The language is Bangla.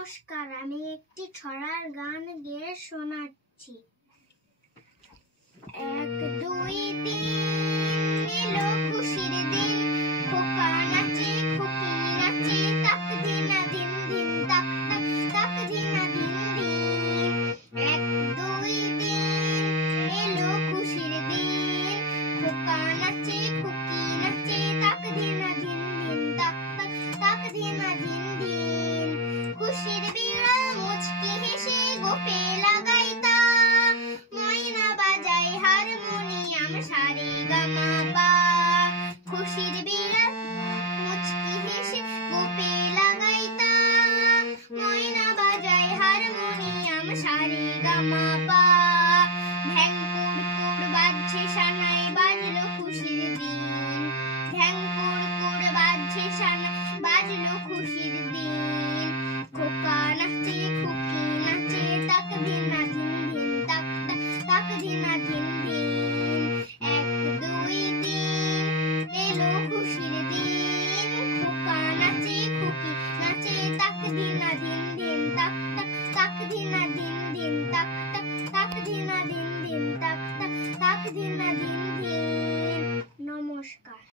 নমস্কার, আমি একটি ছড়ার গান গেয়ে শোনাচ্ছি। 1 2 3 এলো খুশির দিন, খোকা নাচে খুকি নাচে, তাক দিনা দিন দিন তাক তাক তাক দিনা দিন দিন। 1 2 3 এলো খুশির দিন, খোকা নাচে খুকি নাচে, তাক দিনা দিন দিন তাক তাক তাক দিনা দিন দিন। খুশির বিড়াল মুচকি হেসে গোপে লাগাইতাম, ময়না বাজায় হারমোনিয়াম সারে গামা পা। খুশির বিড়াল মুচকি হেসে গোপে লাগাইতাম, ময়না বাজায় হারমোনিয়াম সারে গামা